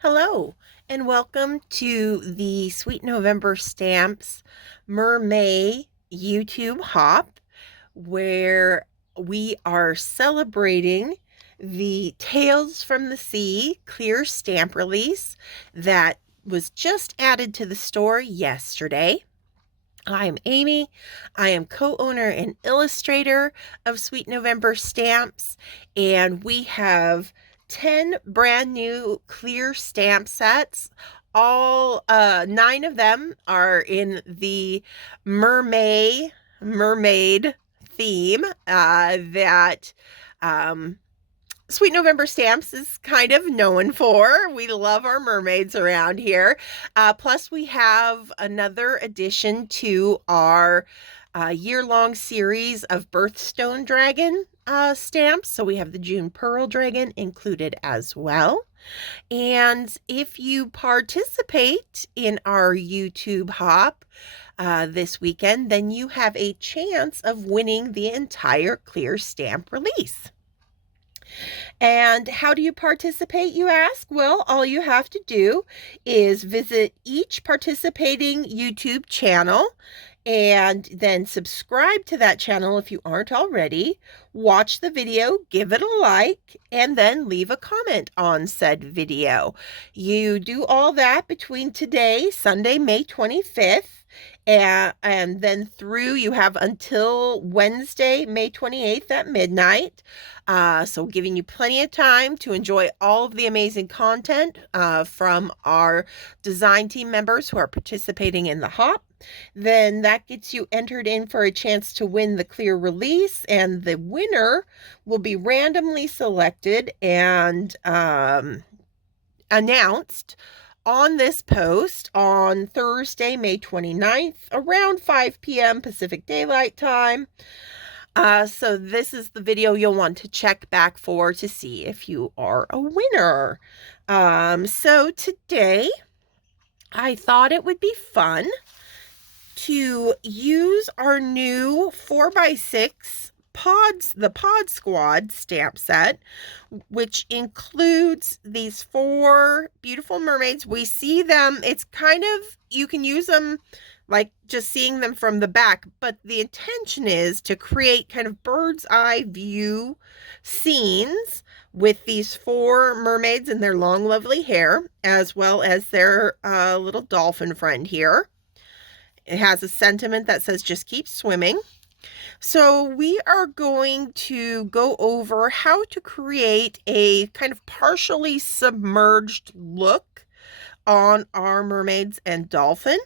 Hello, and welcome to the Sweet November Stamps Mermaid YouTube Hop, where we are celebrating the Tales from the Sea clear stamp release that was just added to the store yesterday. I'm Amy. I am co-owner and illustrator of Sweet November Stamps, and we have 10 brand new clear stamp sets. All 9 of them are in the mermaid theme that Sweet November Stamps is kind of known for. We love our mermaids around here. Plus, we have another addition to our year-long series of Birthstone Dragon stamps. So we have the June Pearl Dragon included as well. And if you participate in our YouTube hop this weekend, then you have a chance of winning the entire clear stamp release. And how do you participate, you ask? Well, all you have to do is visit each participating YouTube channel and then subscribe to that channel if you aren't already. Watch the video, give it a like, and then leave a comment on said video. You do all that between today, Sunday, May 25th, and then through you have until Wednesday, May 28th at midnight. So giving you plenty of time to enjoy all of the amazing content from our design team members who are participating in the hop. Then that gets you entered in for a chance to win the clear release, and the winner will be randomly selected and announced on this post on Thursday, May 29th, around 5 p.m. Pacific Daylight Time. So this is the video you'll want to check back for to see if you are a winner. So today, I thought it would be fun to use our new 4x6 pods, the Pod Squad stamp set, which includes these 4 beautiful mermaids. We see them, it's kind of, you can use them like just seeing them from the back, but the intention is to create kind of bird's eye view scenes with these 4 mermaids and their long lovely hair, as well as their little dolphin friend here. It has a sentiment that says just keep swimming. So we are going to go over how to create a kind of partially submerged look on our mermaids and dolphin,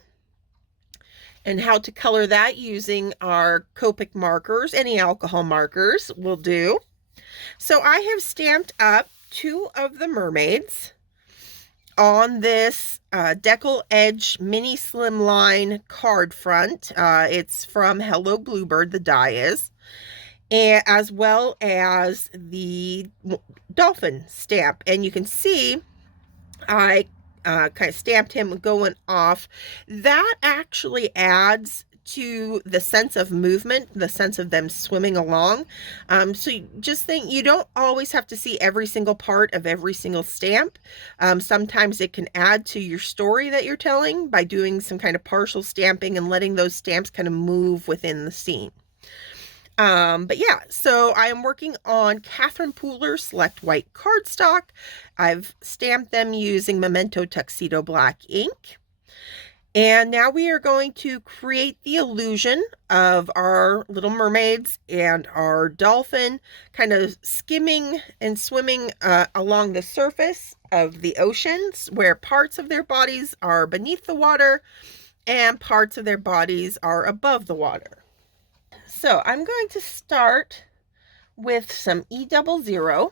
and how to color that using our Copic markers. Any alcohol markers will do. So I have stamped up 2 of the mermaids on this decal edge mini slimline card front. It's from Hello Bluebird, the die is, and as well as the dolphin stamp. And you can see I kind of stamped him going off. That actually adds to the sense of movement, the sense of them swimming along. So you just think you don't always have to see every single part of every single stamp. Sometimes it can add to your story that you're telling by doing some kind of partial stamping and letting those stamps kind of move within the scene. But yeah, so I am working on Catherine Pooler Select White Cardstock. I've stamped them using Memento Tuxedo Black ink. And now we are going to create the illusion of our little mermaids and our dolphin kind of skimming and swimming along the surface of the oceans, where parts of their bodies are beneath the water and parts of their bodies are above the water. So I'm going to start with some E00.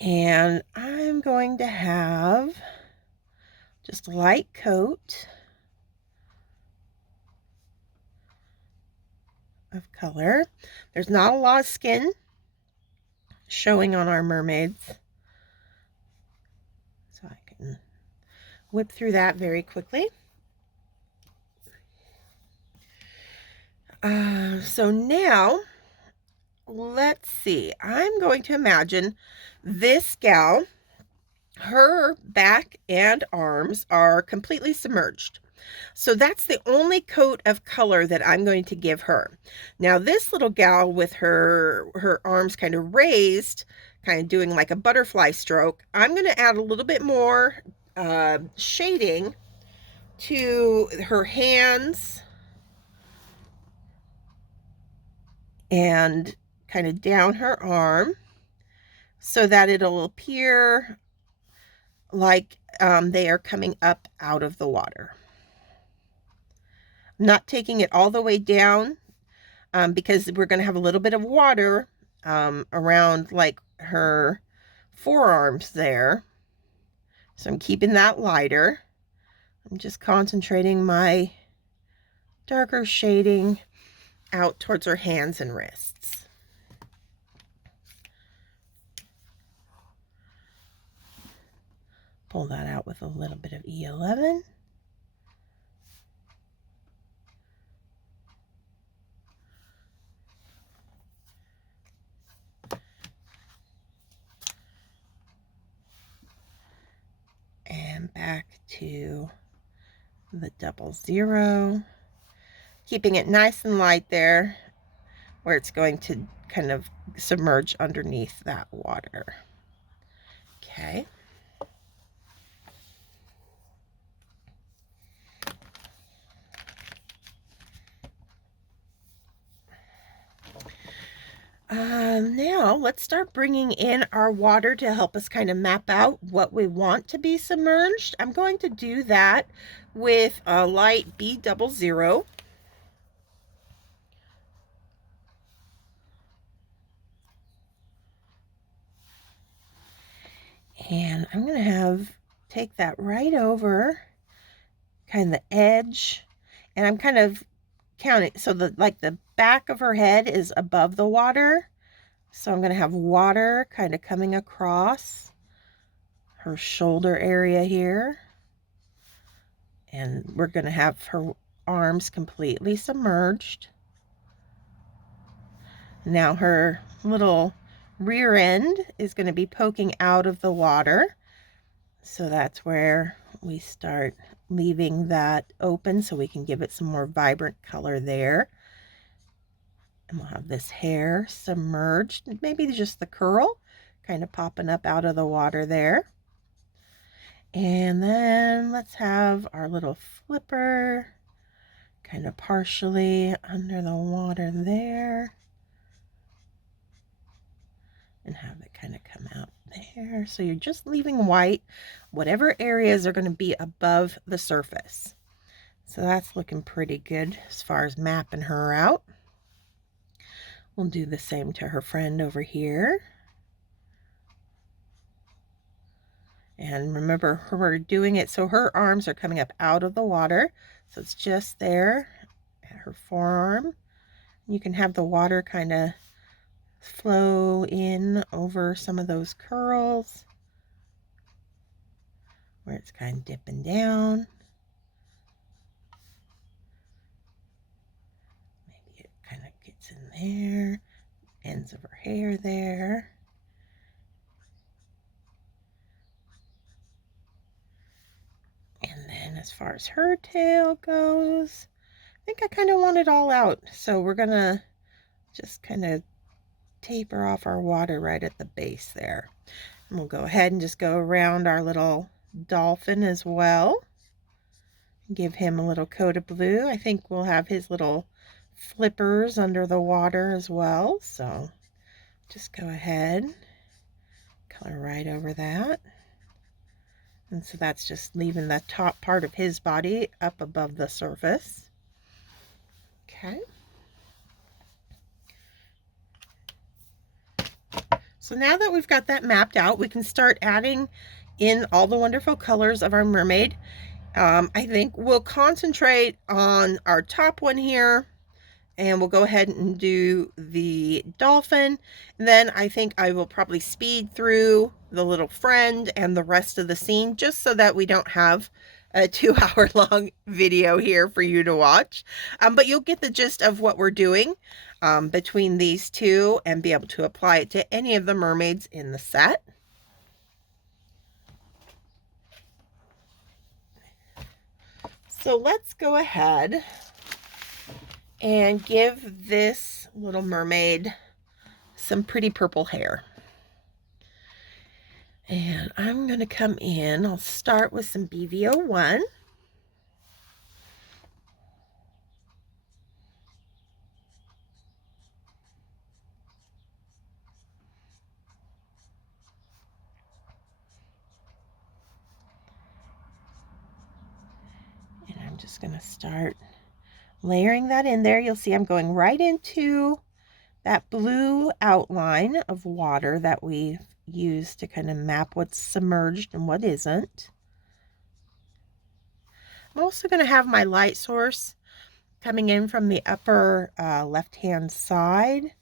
And I'm going to have just a light coat of color. There's not a lot of skin showing on our mermaids, so I can whip through that very quickly. So now let's see. I'm going to imagine this gal, her back and arms are completely submerged. So that's the only coat of color that I'm going to give her. Now this little gal with her arms kind of raised, kind of doing like a butterfly stroke, I'm going to add a little bit more shading to her hands and kind of down her arm so that it'll appear like they are coming up out of the water. I'm not taking it all the way down because we're going to have a little bit of water around like her forearms there. So I'm keeping that lighter. I'm just concentrating my darker shading out towards her hands and wrists. Pull that out with a little bit of E11. And back to the 00. Keeping it nice and light there where it's going to kind of submerge underneath that water. Okay. Now let's start bringing in our water to help us kind of map out what we want to be submerged. I'm going to do that with a light B00. And I'm going to take that right over kind of the edge, and I'm kind of counting so the back of her head is above the water, so I'm going to have water kind of coming across her shoulder area here, and we're going to have her arms completely submerged. Now her little rear end is going to be poking out of the water, so that's where we start leaving that open so we can give it some more vibrant color there. And we'll have this hair submerged, maybe just the curl kind of popping up out of the water there. And then let's have our little flipper kind of partially under the water there, and have it kind of come out there. So you're just leaving white, whatever areas are going to be above the surface. So that's looking pretty good as far as mapping her out. We'll do the same to her friend over here. And remember, we're doing it so her arms are coming up out of the water. So it's just there at her forearm. You can have the water kind of flow in over some of those curls where it's kind of dipping down. Maybe it kind of gets in there, ends of her hair there. And then as far as her tail goes, I think I kind of want it all out. So we're going to just kind of taper off our water right at the base there. And we'll go ahead and just go around our little dolphin as well. Give him a little coat of blue. I think we'll have his little flippers under the water as well. So just go ahead, color right over that. And so that's just leaving the top part of his body up above the surface. Okay. So now that we've got that mapped out, we can start adding in all the wonderful colors of our mermaid. I think we'll concentrate on our top one here, and we'll go ahead and do the dolphin. And then I think I will probably speed through the little friend and the rest of the scene, just so that we don't have a 2-hour long video here for you to watch. But you'll get the gist of what we're doing between these two and be able to apply it to any of the mermaids in the set. So let's go ahead and give this little mermaid some pretty purple hair. And I'm going to come in, I'll start with some BV01. And I'm just going to start layering that in there. You'll see I'm going right into that blue outline of water that we use to kind of map what's submerged and what isn't. I'm also going to have my light source coming in from the upper left-hand side.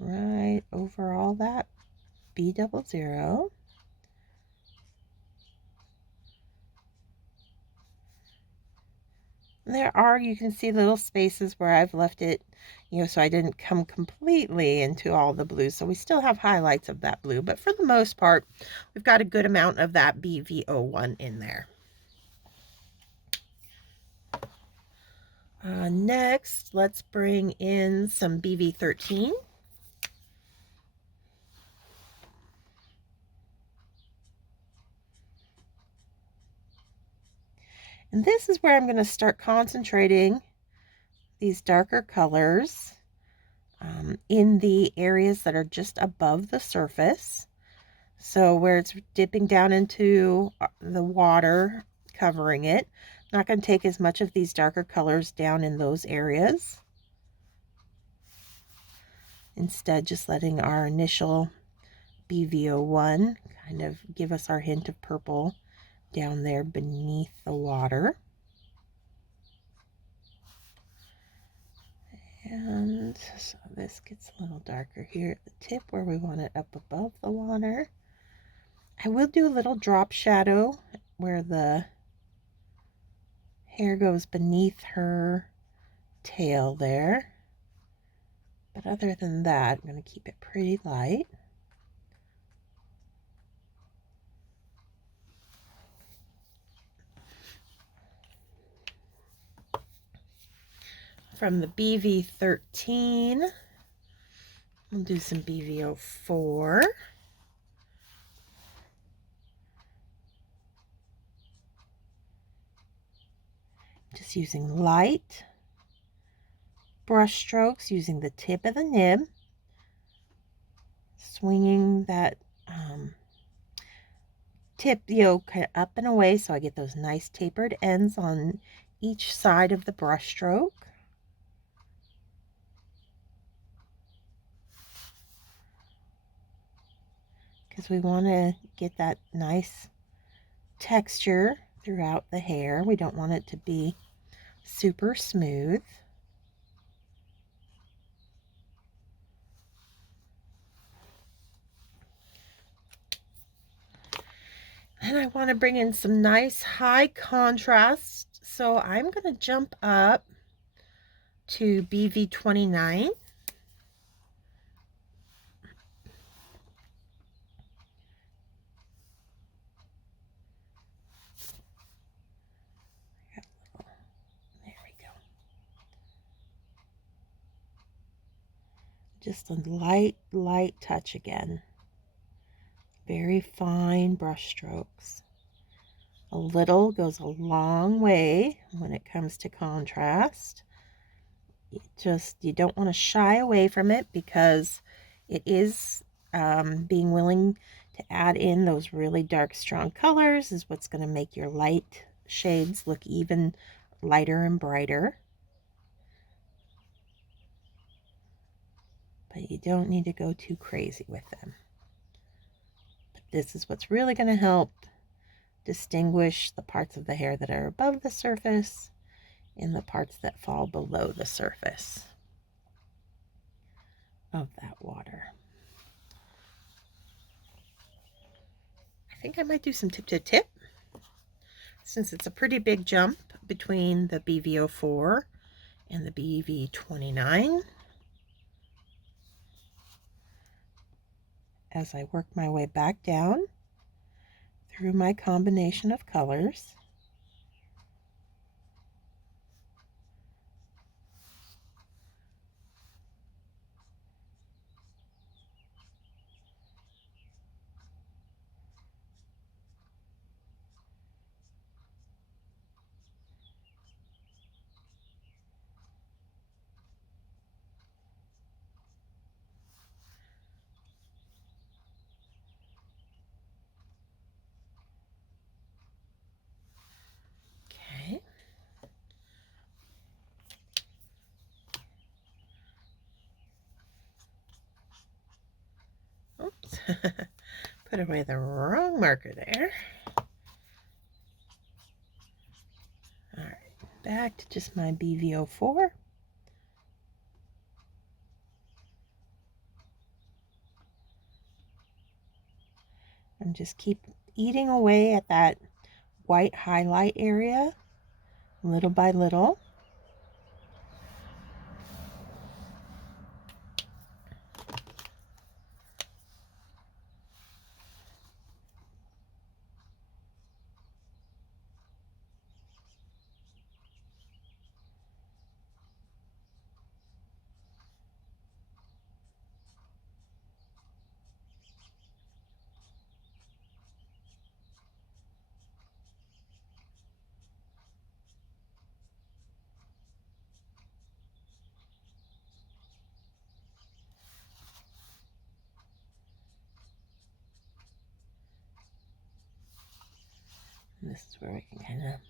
Right over all that B00. There are, you can see little spaces where I've left it, you know, so I didn't come completely into all the blue. So we still have highlights of that blue, but for the most part, we've got a good amount of that BV01 in there. Next, let's bring in some BV13. And this is where I'm going to start concentrating these darker colors in the areas that are just above the surface. So where it's dipping down into the water, covering it. I'm not going to take as much of these darker colors down in those areas. Instead, just letting our initial BV01 kind of give us our hint of purple down there beneath the water. And so this gets a little darker here at the tip where we want it up above the water. I will do a little drop shadow where the hair goes beneath her tail there. But other than that, I'm going to keep it pretty light. From the BV13, we'll do some BV04. Just using light brush strokes, using the tip of the nib, swinging that tip, you know, kind of up and away so I get those nice tapered ends on each side of the brush stroke. Because we want to get that nice texture throughout the hair. We don't want it to be super smooth. And I want to bring in some nice high contrast. So I'm going to jump up to BV29. There we go. Just a light touch again. Very fine brush strokes. A little goes a long way when it comes to contrast. You don't want to shy away from it because it is being willing to add in those really dark, strong colors is what's going to make your light shades look even lighter and brighter. but you don't need to go too crazy with them. But this is what's really going to help distinguish the parts of the hair that are above the surface and the parts that fall below the surface of that water. I think I might do some tip to tip, since it's a pretty big jump between the BV04 and the BV29. As I work my way back down through my combination of colors. Okay. Oops. Put away the wrong marker there. All right, back to just my BV04. And just keep eating away at that white highlight area, little by little. And this is where we can kind of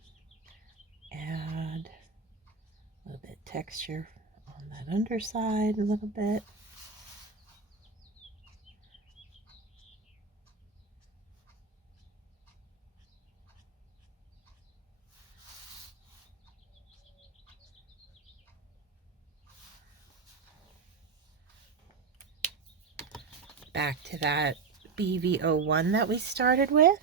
add a little bit of texture on that underside a little bit. Back to that BV01 that we started with.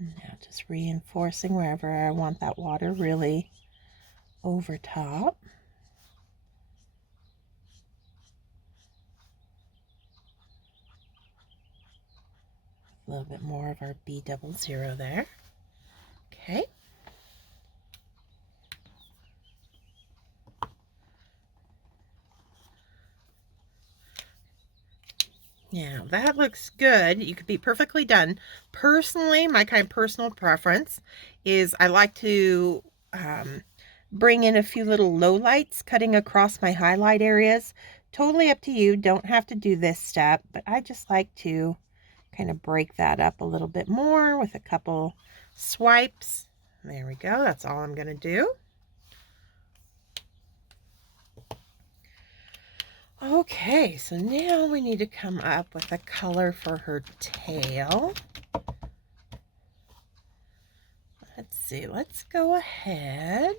Now just reinforcing wherever I want that water really over top. A little bit more of our B00 there. Okay. Now that looks good. You could be perfectly done. Personally, my kind of personal preference is I like to bring in a few little low lights cutting across my highlight areas. Totally up to you. Don't have to do this step, but I just like to kind of break that up a little bit more with a couple swipes. There we go. That's all I'm going to do. Okay, so now we need to come up with a color for her tail. Let's see, let's go ahead.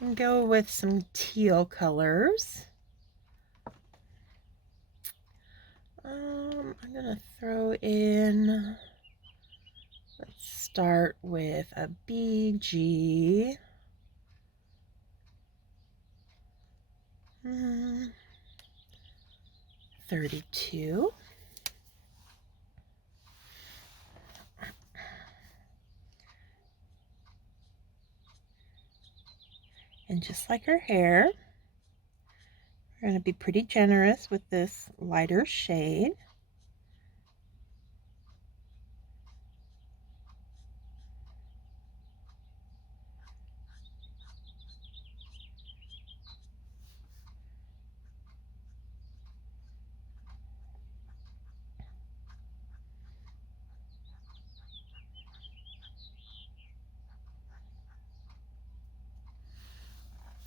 And go with some teal colors. I'm gonna throw in, let's start with a BG 32. And just like her hair, we're going to be pretty generous with this lighter shade.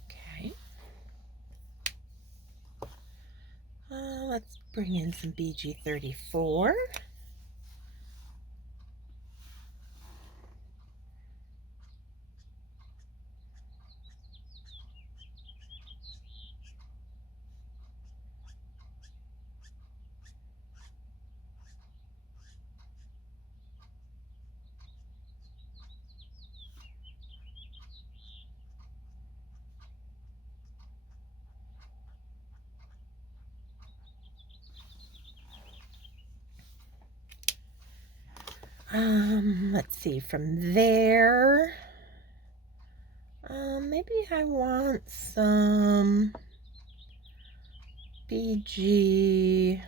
Okay. Let's bring in some BG 34. Let's see, from there, maybe I want some BG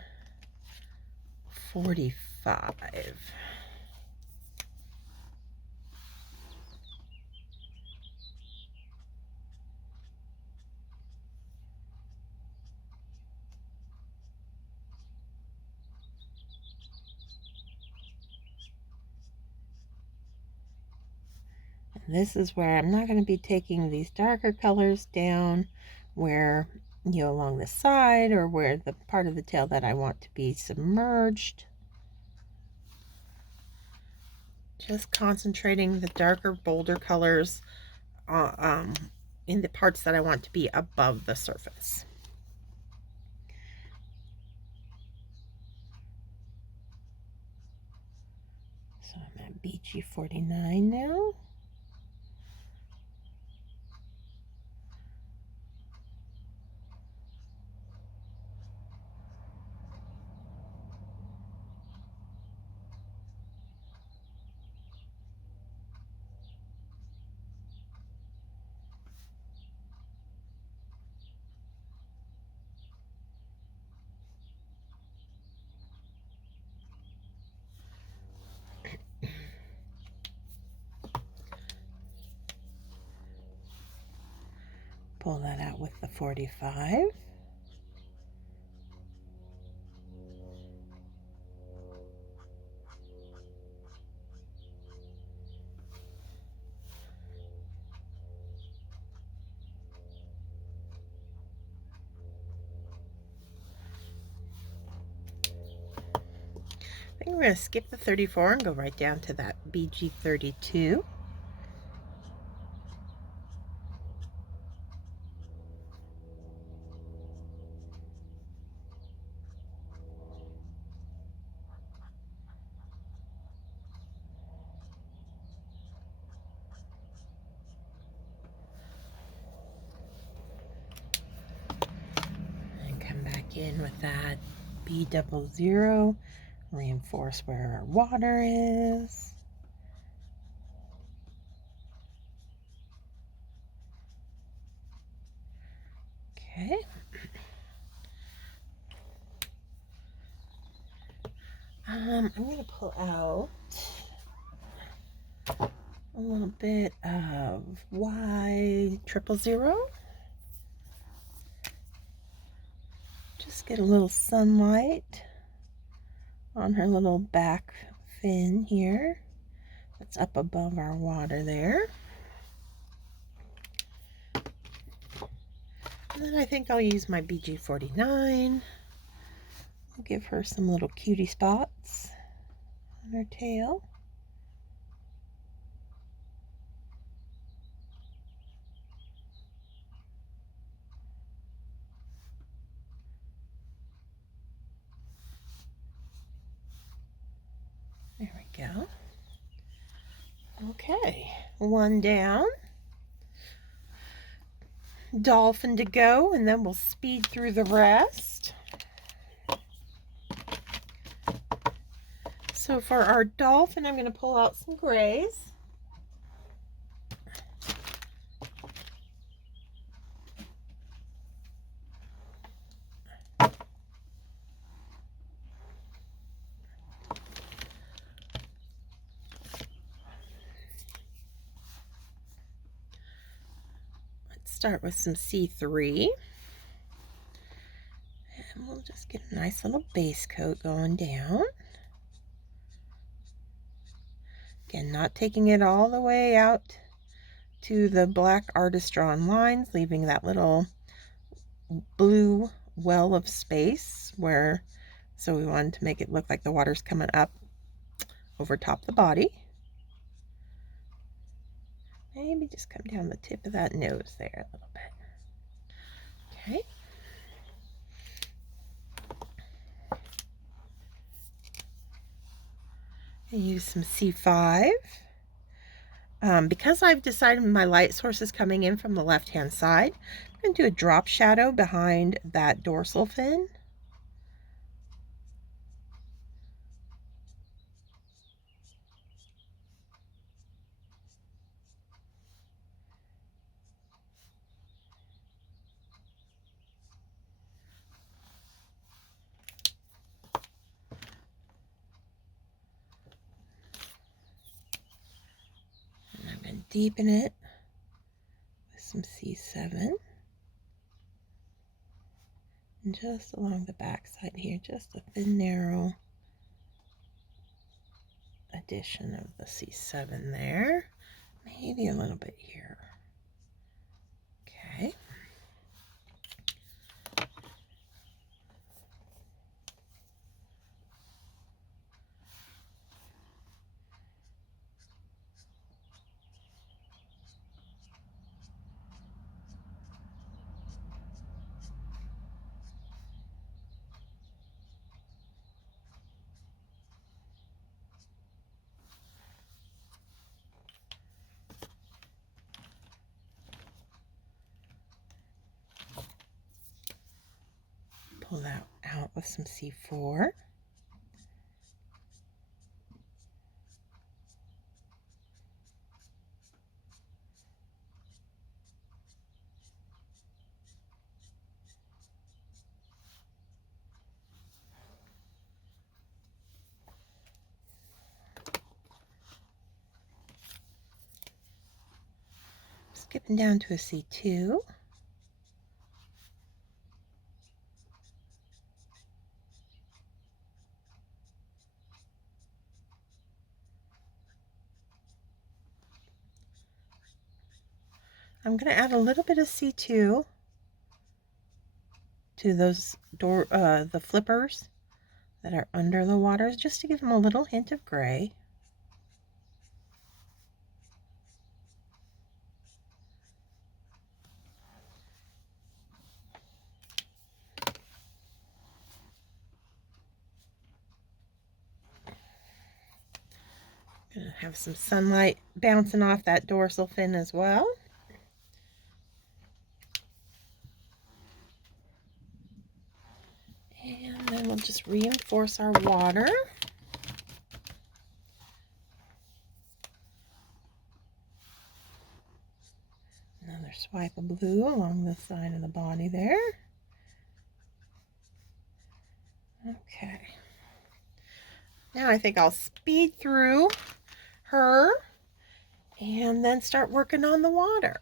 45. This is where I'm not going to be taking these darker colors down where, along the side or where the part of the tail that I want to be submerged. Just concentrating the darker, bolder colors in the parts that I want to be above the surface. So I'm at BG 49 now. Pull that out with the 45. I think we're going to skip the 34 and go right down to that BG 32. In with that B00, reinforce where our water is. Okay. I'm going to pull out a little bit of Y000. Just get a little sunlight on her little back fin here. That's up above our water there. And then I think I'll use my BG 49. I'll give her some little cutie spots on her tail. go. Okay, one down. Dolphin to go, and then we'll speed through the rest. So for our dolphin, I'm going to pull out some grays. Start with some C3, and we'll just get a nice little base coat going down. Again, not taking it all the way out to the black artist drawn lines, leaving that little blue well of space where, so we wanted to make it look like the water's coming up over top the body. Maybe just come down the tip of that nose there a little bit. Okay. I use some C5. Because I've decided my light source is coming in from the left-hand side, I'm going to do a drop shadow behind that dorsal fin. Deepen it with some C7, and just along the back side here, just a thin narrow addition of the C7 there, maybe a little bit here. Okay. Pull that out with some C4. Skipping down to a C2. I'm going to add a little bit of C2 to those the flippers that are under the waters, just to give them a little hint of gray. Gonna have some sunlight bouncing off that dorsal fin as well. And then we'll just reinforce our water. Another swipe of blue along the side of the body there. Okay. Now I think I'll speed through her and then start working on the water.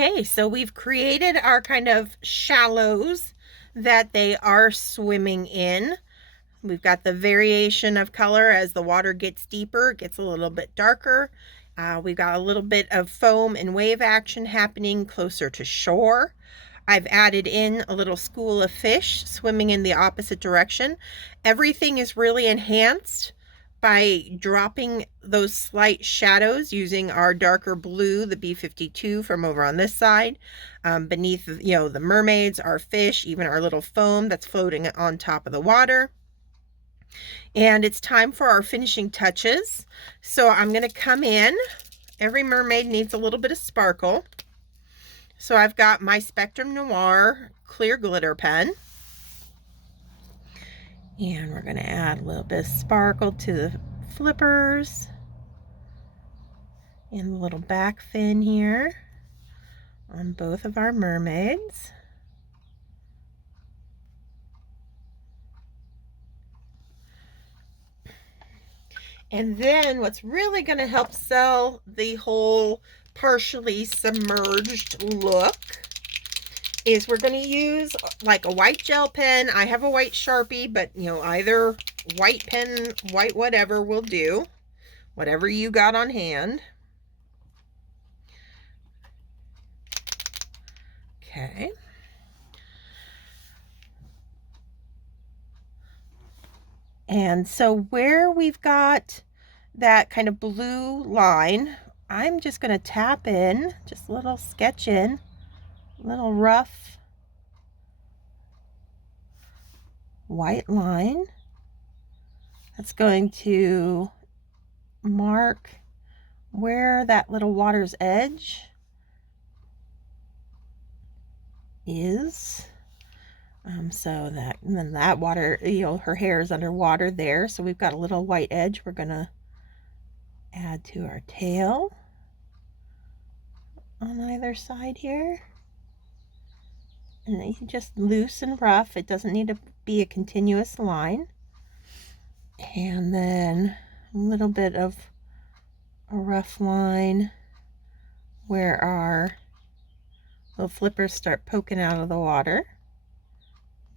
Okay, so we've created our kind of shallows that they are swimming in. We've got the variation of color as the water gets deeper, it gets a little bit darker. We've got a little bit of foam and wave action happening closer to shore. I've added in a little school of fish swimming in the opposite direction. Everything is really enhanced by dropping those slight shadows using our darker blue, the B52 from over on this side. Beneath, the mermaids, our fish, even our little foam that's floating on top of the water. And it's time for our finishing touches. So I'm going to come in. Every mermaid needs a little bit of sparkle. So I've got my Spectrum Noir clear glitter pen. And we're going to add a little bit of sparkle to the flippers and the little back fin here on both of our mermaids. And then what's really going to help sell the whole partially submerged look is we're going to use like a white gel pen. I have a white Sharpie, but either white pen, white whatever will do. Whatever you got on hand. Okay. And so where we've got that kind of blue line, I'm just going to tap in, just a little sketch in, a little rough white line. That's going to mark where that little water's edge is. So that, and then that water, her hair is underwater there. So we've got a little white edge we're going to add to our tail on either side here. And you can just loose and rough. It doesn't need to be a continuous line. And then a little bit of a rough line where our little flippers start poking out of the water.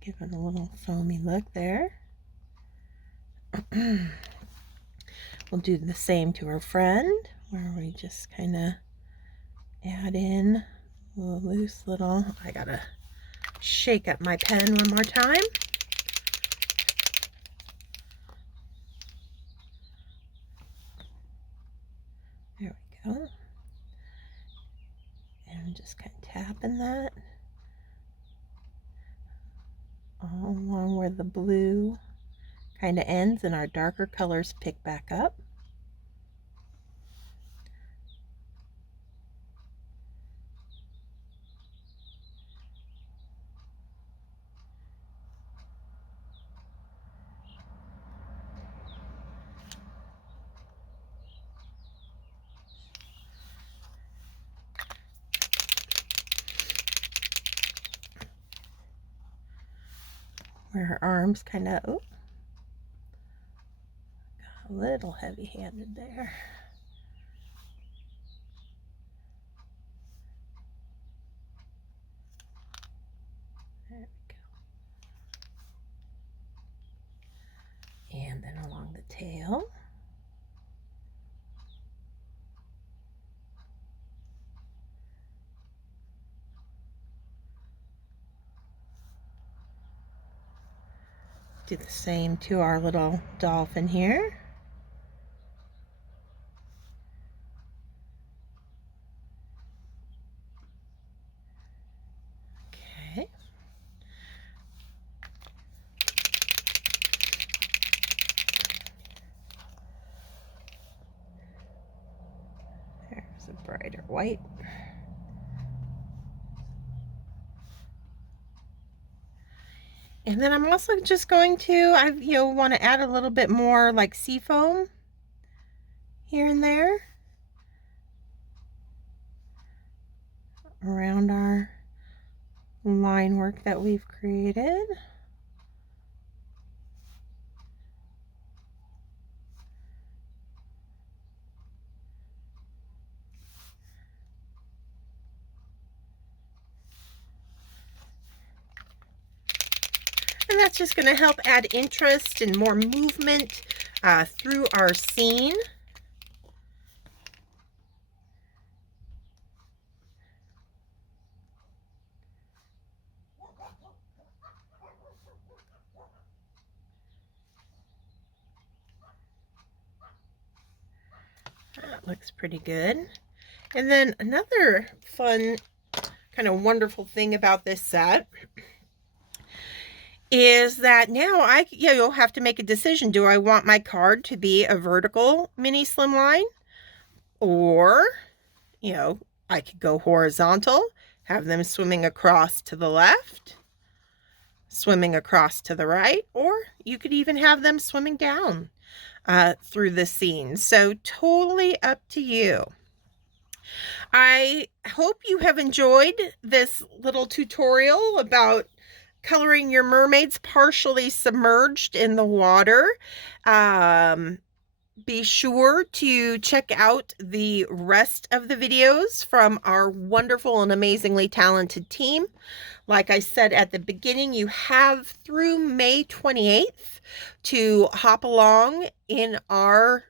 Give it a little foamy look there. We'll do the same to our friend, where we just kind of add in a loose little, I gotta shake up my pen one more time. There we go. And just kind of tapping that all along where the blue kind of ends and our darker colors pick back up. Where her arms kind of, got a little heavy-handed there. There we go. And then along the tail. Do the same to our little dolphin here. Okay. There's a brighter white. And then I'm also just going to, want to add a little bit more like sea foam here and there around our line work that we've created. that's just going to help add interest and more movement through our scene. That looks pretty good. And then another fun, kind of wonderful thing about this set is that now you'll have to make a decision. Do I want my card to be a vertical mini slimline, or, I could go horizontal, have them swimming across to the left, swimming across to the right, or you could even have them swimming down through the scene. So totally up to you. I hope you have enjoyed this little tutorial about coloring your mermaids partially submerged in the water. Be sure to check out the rest of the videos from our wonderful and amazingly talented team. Like I said at the beginning, you have through May 28th to hop along in our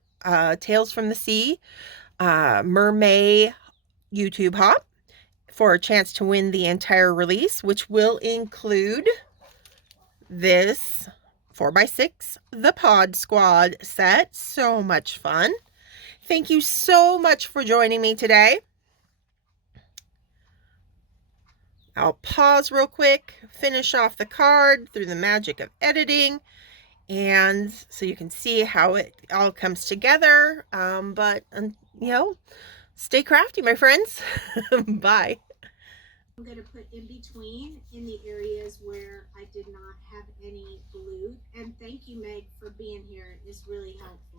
Tales from the Sea Mermaid YouTube hop for a chance to win the entire release, which will include this 4x6 The Pod Squad set. So much fun. Thank you so much for joining me today. I'll pause real quick, finish off the card through the magic of editing, and so you can see how it all comes together. Stay crafty, my friends. Bye. I'm going to put in between in the areas where I did not have any glue. And thank you, Meg, for being here. It's really helpful.